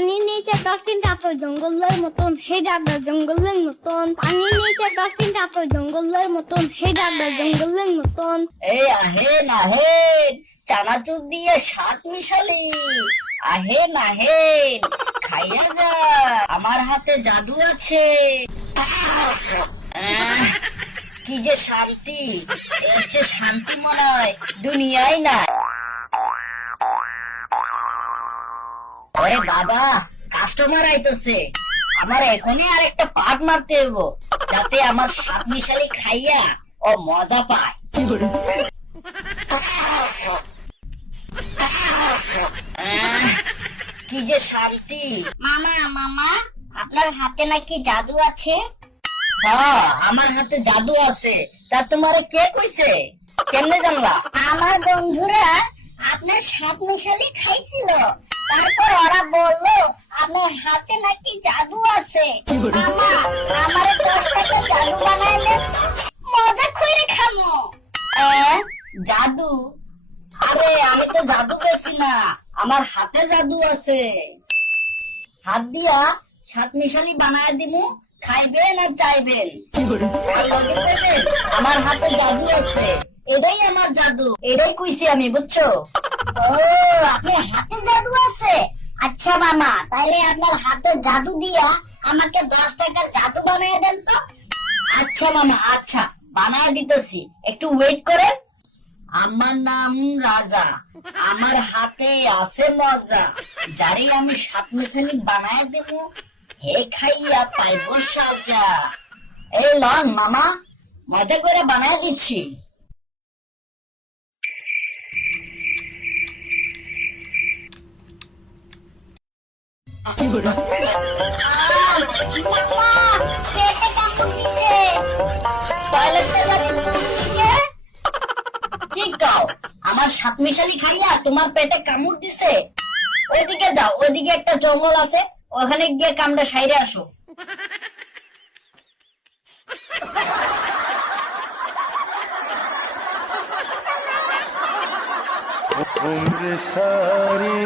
পানির নিচে ডলফিনটা তো জঙ্গলের মতন, হে ডাকটা জঙ্গলের মতন। পানির নিচে ডলফিনটা তো জঙ্গলের মতন, হে ডাকটা জঙ্গলের মতন। এই আহেন আহেন, চানাচুর দিয়ে শাক মিশালি। আহেন আহেন, খাইয়া যা, আমার হাতে জাদু আছে। আহ, কি যে শান্তি, এর যে শান্তি মনে হয় দুনিয়ায় না। ওরে বাবা, কাস্টমার আইতেছে, আমার এখনই আর একটা পাট মারতে হইব, যাতে আমার সাত মিশালি খাইয়া ও মজা পায়। কি যে শান্তি। মামা মামা, আপনার হাতে নাকি জাদু আছে? হ্যাঁ, আমার হাতে জাদু আছে। তা তোমারে কে কইছে? কেমনে জানলা? আমার বন্ধুরা আপনার সাত মিশালি খাইছিল, তারপর ওরা বললো আপনার হাতে নাকি জাদু আছে। মামা, আমারে 10 টাকা জাদু বানায় দেন তো, মজা করে খামো। জাদু? আরে আমি তো জাদু পেয়েছি না, আমার হাতে জাদু আছে। হাত দিয়া সাত মিশালি বানায় দিমু, খাইবেন আর চাইবেন। আর লগে কইবেন আমার হাতে জাদু আছে, এটাই আমার জাদু, এটাই কইছি আমি, বুঝছো? ও, আপনার হাতে জাদু আছে? আচ্ছা মামা, তাইলে আপনার হাতে জাদু দিয়া আমাকে 10 টাকার জাদু বানায় দেন তো। আচ্ছা মামা, আচ্ছা বানায় দিতেছি, একটু ওয়েট করেন। আমার নাম রাজা, আমার হাতে আছে মজা, যারে আমি সাত মিশালি বানায় দেব, হে খাইয়া পাইব সাজা। এই লন মামা, মজা করে বানায় দিচ্ছি। কি গাও, আমার সাত মিশালি খাইয়া তোমার পেটে কামড় দিছে? ওইদিকে যাও, ওইদিকে একটা জঙ্গল আছে, ওখানে গিয়ে কামড়া সাইরে আসো। उम्र सारी